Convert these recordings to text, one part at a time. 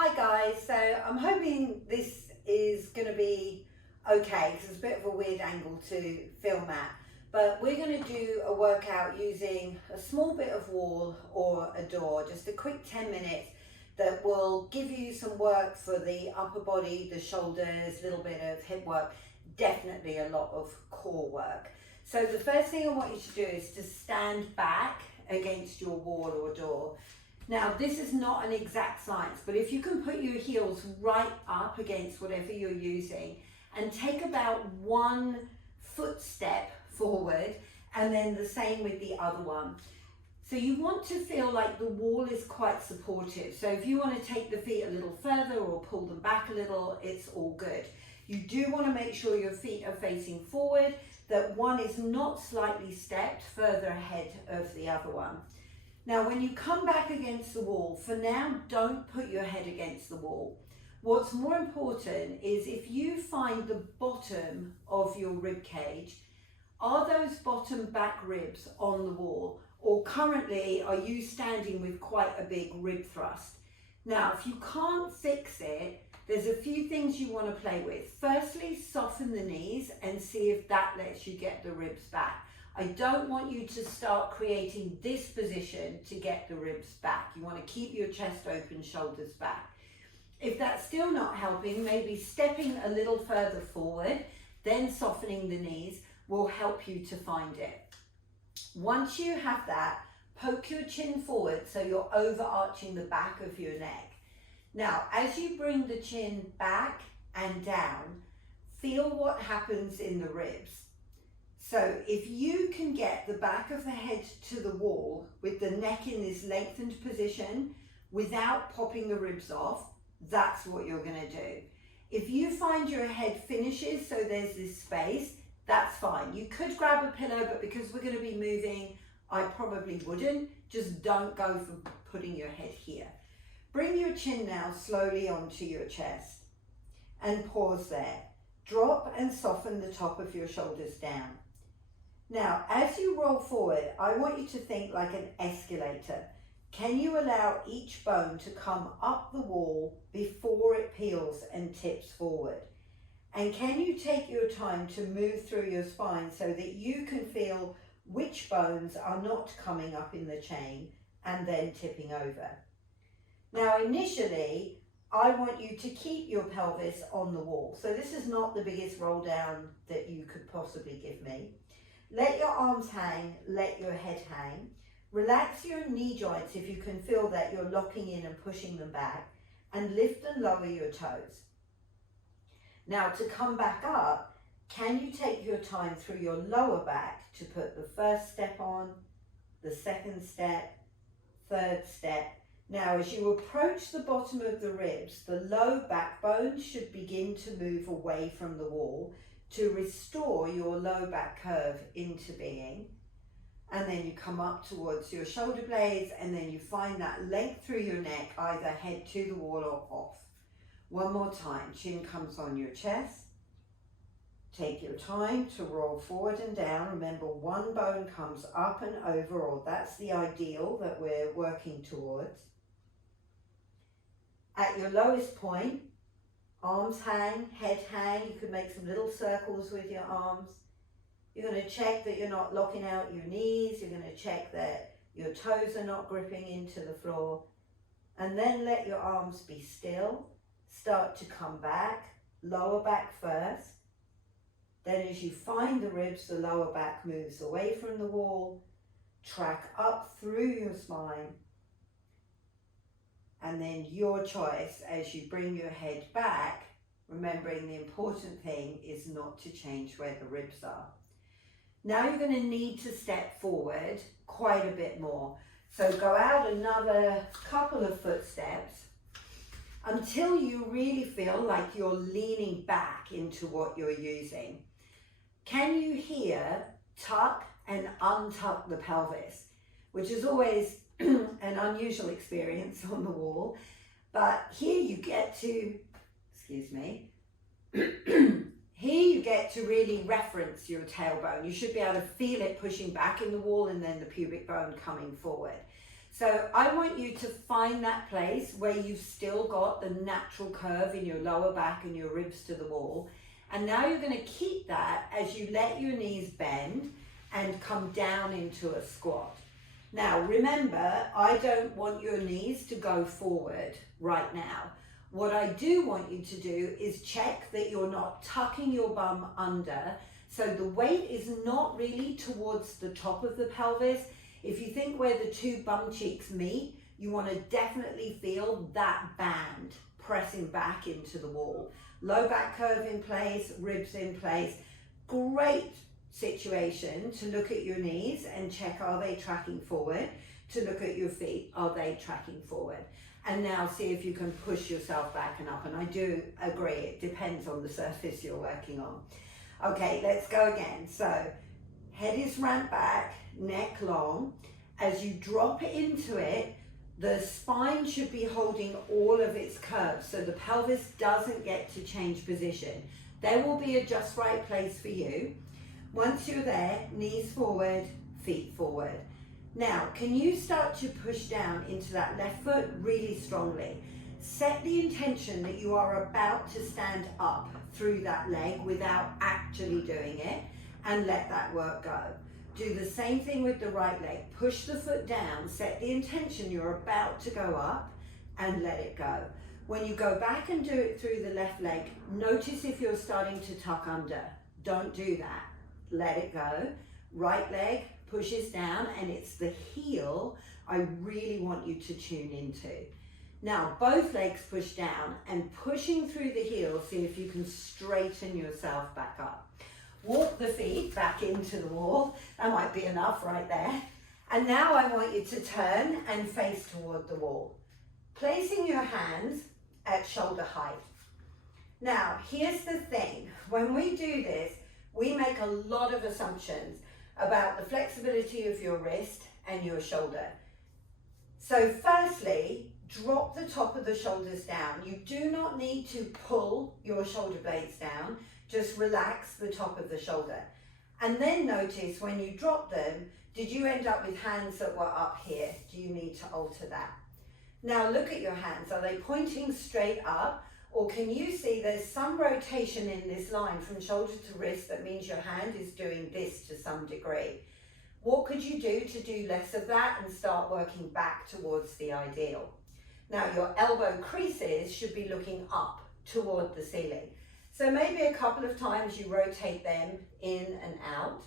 Hi guys, so I'm hoping this is going to be okay because it's a bit of a weird angle to film at, but we're going to do a workout using a small bit of wall or a door, just a quick 10 minutes that will give you some work for the upper body, the shoulders, a little bit of hip work, definitely a lot of core work. So the first thing I want you to do is to stand back against your wall or door. Now, this is not an exact science, but if you can put your heels right up against whatever you're using and take about 1 footstep forward, and then the same with the other one. So you want to feel like the wall is quite supportive. So if you want to take the feet a little further or pull them back a little, it's all good. You do want to make sure your feet are facing forward, that one is not slightly stepped further ahead of the other one. Now, when you come back against the wall, for now, don't put your head against the wall. What's more important is if you find the bottom of your rib cage, are those bottom back ribs on the wall? Or currently, are you standing with quite a big rib thrust? Now, if you can't fix it, there's a few things you want to play with. Firstly, soften the knees and see if that lets you get the ribs back. I don't want you to start creating this position to get the ribs back. You want to keep your chest open, shoulders back. If that's still not helping, maybe stepping a little further forward, then softening the knees will help you to find it. Once you have that, poke your chin forward so you're overarching the back of your neck. Now, as you bring the chin back and down, feel what happens in the ribs. So if you can get the back of the head to the wall with the neck in this lengthened position without popping the ribs off, that's what you're going to do. If you find your head finishes so there's this space, that's fine. You could grab a pillow, but because we're going to be moving, I probably wouldn't. Just don't go for putting your head here. Bring your chin now slowly onto your chest and pause there. Drop and soften the top of your shoulders down. Now, as you roll forward, I want you to think like an escalator. Can you allow each bone to come up the wall before it peels and tips forward? And can you take your time to move through your spine so that you can feel which bones are not coming up in the chain and then tipping over? Now, initially, I want you to keep your pelvis on the wall. So this is not the biggest roll down that you could possibly give me. Let your arms hang, let your head hang. Relax your knee joints if you can feel that you're locking in and pushing them back, and lift and lower your toes. Now, to come back up, can you take your time through your lower back to put the first step on, the second step, third step. Now, as you approach the bottom of the ribs, the low backbone should begin to move away from the wall to restore your low back curve into being. And then you come up towards your shoulder blades, and then you find that length through your neck, either head to the wall or off. One more time, chin comes on your chest. Take your time to roll forward and down. Remember, one bone comes up and over, or that's the ideal that we're working towards. At your lowest point, arms hang, head hang. You can make some little circles with your arms. You're going to check that you're not locking out your knees. You're going to check that your toes are not gripping into the floor. And then let your arms be still. Start to come back, lower back first. Then as you find the ribs, the lower back moves away from the wall. Track up through your spine. And then your choice as you bring your head back, remembering the important thing is not to change where the ribs are. Now you're going to need to step forward quite a bit more. So go out another couple of footsteps until you really feel like you're leaning back into what you're using. Can you hear tuck and untuck the pelvis, which is always an unusual experience on the wall, but here you get to, excuse me, here you get to really reference your tailbone. You should be able to feel it pushing back in the wall and then the pubic bone coming forward. So I want you to find that place where you've still got the natural curve in your lower back and your ribs to the wall. And now you're going to keep that as you let your knees bend and come down into a squat. Now remember, I don't want your knees to go forward right now. What I do want you to do is check that you're not tucking your bum under, so the weight is not really towards the top of the pelvis. If you think where the two bum cheeks meet, you want to definitely feel that band pressing back into the wall. Low back curve in place, ribs in place. Great situation to look at your knees and check, are they tracking forward? To look at your feet, are they tracking forward? And now see if you can push yourself back and up. And I do agree, it depends on the surface you're working on. Okay, let's go again. So head is ramped back, neck long. As you drop into it, the spine should be holding all of its curves, so the pelvis doesn't get to change position. There will be a just right place for you. Once you're there, knees forward, feet forward. Now, can you start to push down into that left foot really strongly? Set the intention that you are about to stand up through that leg without actually doing it, and let that work go. Do the same thing with the right leg. Push the foot down, set the intention you're about to go up, and let it go. When you go back and do it through the left leg, notice if you're starting to tuck under. Don't do that. Let it go. Right leg pushes down, and it's the heel I really want you to tune into. Now, both legs push down, and pushing through the heel, see if you can straighten yourself back up. Walk the feet back into the wall. That might be enough right there. And now I want you to turn and face toward the wall, placing your hands at shoulder height. Now, here's the thing. When we do this, we make a lot of assumptions about the flexibility of your wrist and your shoulder. So firstly, drop the top of the shoulders down. You do not need to pull your shoulder blades down. Just relax the top of the shoulder. And then notice when you drop them, did you end up with hands that were up here? Do you need to alter that? Now look at your hands. Are they pointing straight up? Or can you see there's some rotation in this line from shoulder to wrist that means your hand is doing this to some degree? What could you do to do less of that and start working back towards the ideal? Now your elbow creases should be looking up toward the ceiling. So maybe a couple of times you rotate them in and out.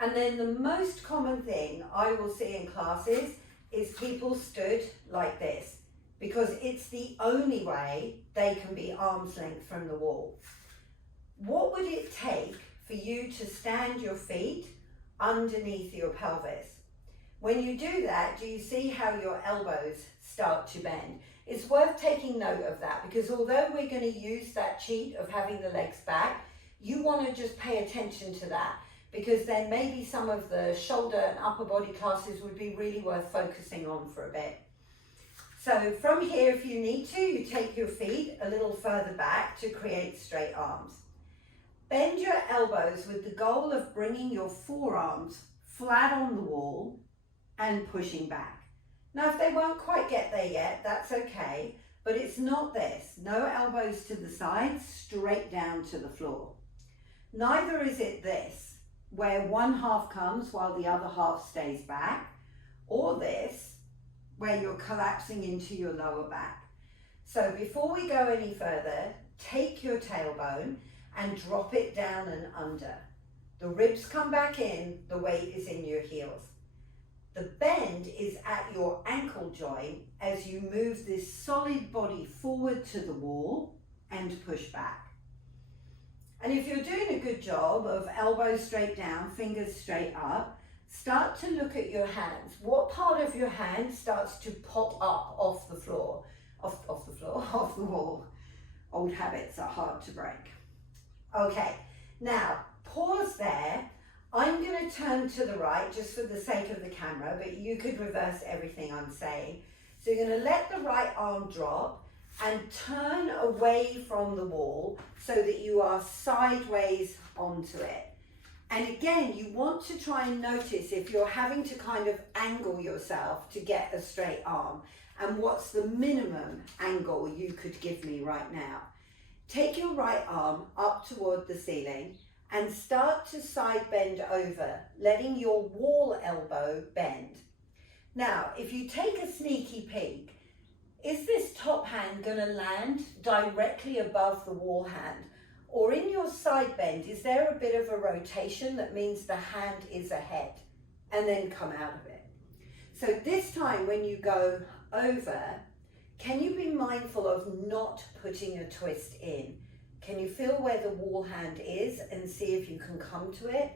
And then the most common thing I will see in classes is people stood like this, because it's the only way they can be arm's length from the wall. What would it take for you to stand your feet underneath your pelvis? When you do that, do you see how your elbows start to bend? It's worth taking note of that, because although we're going to use that cheat of having the legs back, you want to just pay attention to that, because then maybe some of the shoulder and upper body classes would be really worth focusing on for a bit. So from here, if you need to, you take your feet a little further back to create straight arms. Bend your elbows with the goal of bringing your forearms flat on the wall and pushing back. Now, if they won't quite get there yet, that's okay, but it's not this. No elbows to the sides, straight down to the floor. Neither is it this, where one half comes while the other half stays back, or this, where you're collapsing into your lower back. So before we go any further, take your tailbone and drop it down and under. The ribs come back in, the weight is in your heels. The bend is at your ankle joint as you move this solid body forward to the wall and push back. And if you're doing a good job of elbows straight down, fingers straight up, start to look at your hands. What part of your hand starts to pop up off the floor? Off the wall. Old habits are hard to break. Okay, now pause there. I'm going to turn to the right just for the sake of the camera, but you could reverse everything I'm saying. So you're going to let the right arm drop and turn away from the wall so that you are sideways onto it. And again, you want to try and notice if you're having to kind of angle yourself to get a straight arm, and what's the minimum angle you could give me right now. Take your right arm up toward the ceiling and start to side bend over, letting your wall elbow bend. Now, if you take a sneaky peek, is this top hand going to land directly above the wall hand? Or in your side bend, is there a bit of a rotation that means the hand is ahead and then come out of it? So this time when you go over, can you be mindful of not putting a twist in? Can you feel where the wall hand is and see if you can come to it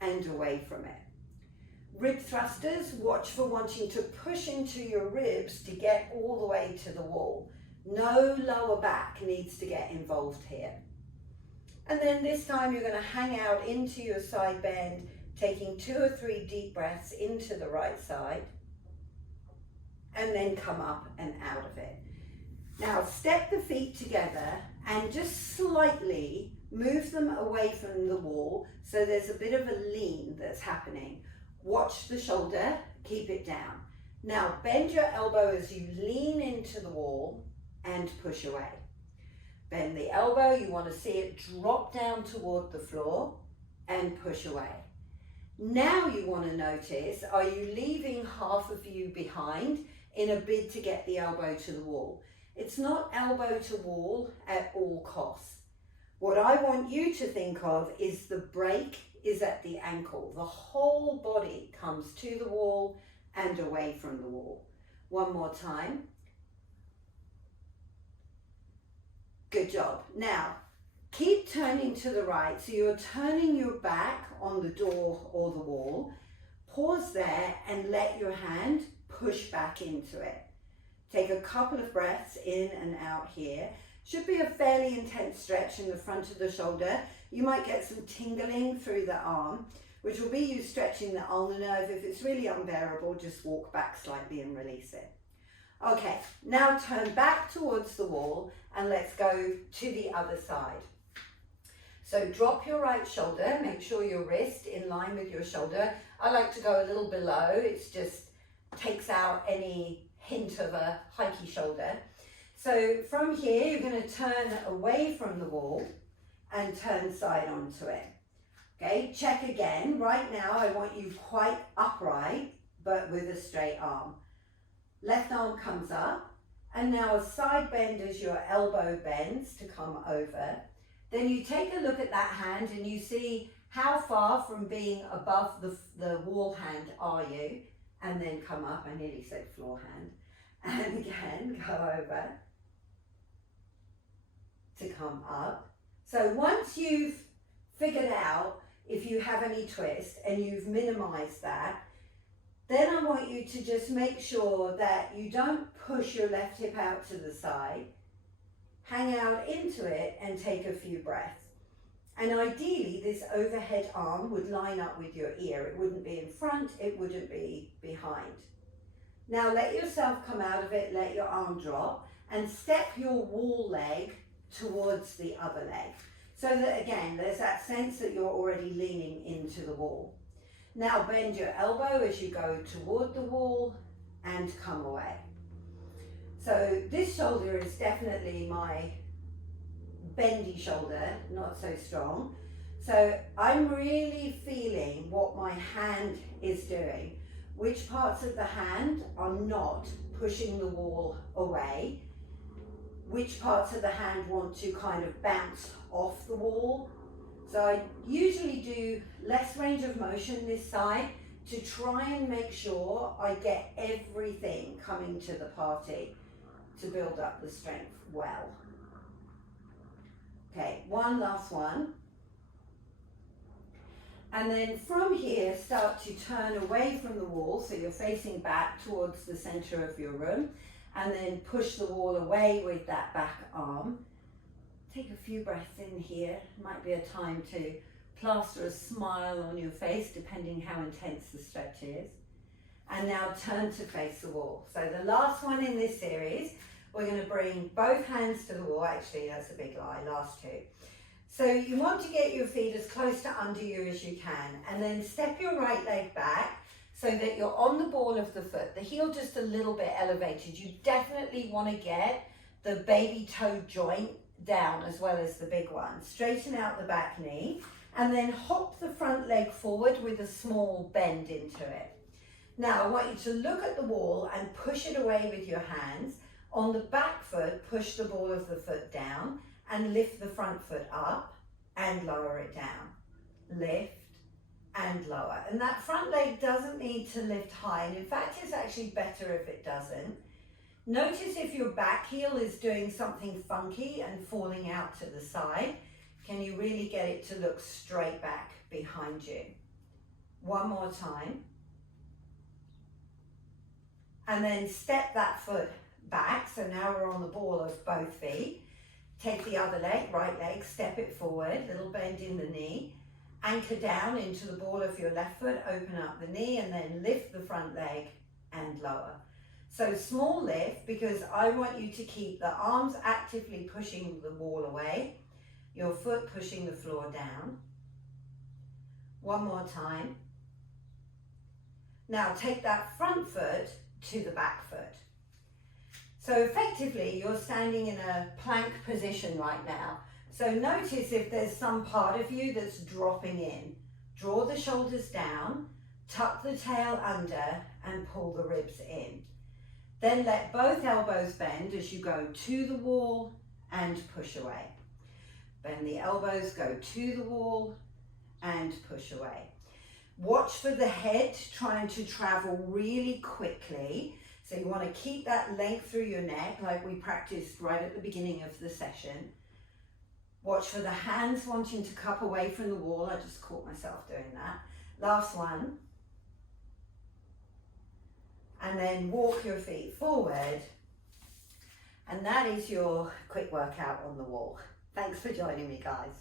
and away from it? Rib thrusters, watch for wanting to push into your ribs to get all the way to the wall. No lower back needs to get involved here. And then this time you're going to hang out into your side bend, taking 2 or 3 deep breaths into the right side, and then come up and out of it. Now step the feet together and just slightly move them away from the wall so there's a bit of a lean that's happening. Watch the shoulder, keep it down. Now bend your elbow as you lean into the wall and push away. Bend the elbow, you want to see it drop down toward the floor and push away. Now you want to notice, are you leaving half of you behind in a bid to get the elbow to the wall? It's not elbow to wall at all costs. What I want you to think of is the break is at the ankle. The whole body comes to the wall and away from the wall. One more time. Good job. Now, keep turning to the right. So you're turning your back on the door or the wall. Pause there and let your hand push back into it. Take a couple of breaths in and out here. Should be a fairly intense stretch in the front of the shoulder. You might get some tingling through the arm, which will be you stretching the ulnar nerve. If it's really unbearable, just walk back slightly and release it. Okay, now turn back towards the wall and let's go to the other side. So drop your right shoulder, make sure your wrist in line with your shoulder. I like to go a little below, it just takes out any hint of a hikey shoulder. So from here, you're going to turn away from the wall and turn side onto it. Okay, check again. Right now, I want you quite upright, but with a straight arm. Left arm comes up, and now a side bend as your elbow bends to come over. Then you take a look at that hand and you see how far from being above the wall hand are you, and then come up. I nearly said floor hand. And again, go over to come up. So once you've figured out if you have any twist and you've minimized that, then I want you to just make sure that you don't push your left hip out to the side. Hang out into it and take a few breaths. And ideally, this overhead arm would line up with your ear. It wouldn't be in front, it wouldn't be behind. Now let yourself come out of it, let your arm drop, and step your wall leg towards the other leg. So that again, there's that sense that you're already leaning into the wall. Now bend your elbow as you go toward the wall and come away. So this shoulder is definitely my bendy shoulder, not so strong. So I'm really feeling what my hand is doing. Which parts of the hand are not pushing the wall away? Which parts of the hand want to kind of bounce off the wall? So I usually do less range of motion this side to try and make sure I get everything coming to the party to build up the strength well. Okay, one last one. And then from here, start to turn away from the wall, so you're facing back towards the center of your room, and then push the wall away with that back arm. Take a few breaths in here. Might be a time to plaster a smile on your face, depending how intense the stretch is. And now turn to face the wall. So the last one in this series, we're going to bring both hands to the wall. Actually, that's a big lie, last two. So you want to get your feet as close to under you as you can, and then step your right leg back so that you're on the ball of the foot, the heel just a little bit elevated. You definitely want to get the baby toe joint down as well as the big one. Straighten out the back knee and then hop the front leg forward with a small bend into it. Now I want you to look at the wall and push it away with your hands. On the back foot, push the ball of the foot down and lift the front foot up and lower it down. Lift and lower. And that front leg doesn't need to lift high. And in fact, it's actually better if it doesn't. Notice if your back heel is doing something funky and falling out to the side. Can you really get it to look straight back behind you? One more time. And then step that foot back. So now we're on the ball of both feet. Take the other leg, right leg, step it forward, little bend in the knee. Anchor down into the ball of your left foot, open up the knee, and then lift the front leg and lower. So small lift, because I want you to keep the arms actively pushing the wall away, your foot pushing the floor down. One more time. Now take that front foot to the back foot. So effectively, you're standing in a plank position right now. So notice if there's some part of you that's dropping in. Draw the shoulders down, tuck the tail under, and pull the ribs in. Then let both elbows bend as you go to the wall and push away. Bend the elbows, go to the wall and push away. Watch for the head trying to travel really quickly. So you want to keep that length through your neck like we practiced right at the beginning of the session. Watch for the hands wanting to cup away from the wall. I just caught myself doing that. Last one. And then walk your feet forward. And that is your quick workout on the wall. Thanks for joining me, guys.